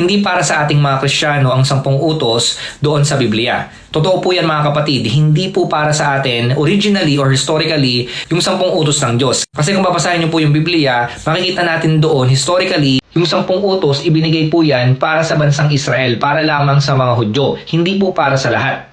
Hindi para sa ating mga Kristiyano ang 10 utos doon sa Biblia. Totoo po yan mga kapatid, hindi po para sa atin originally or historically yung 10 utos ng Diyos. Kasi kung babasahin niyo po yung Biblia, makikita natin doon historically yung 10 utos ibinigay po yan para sa bansang Israel, para lamang sa mga Hudyo, hindi po para sa lahat.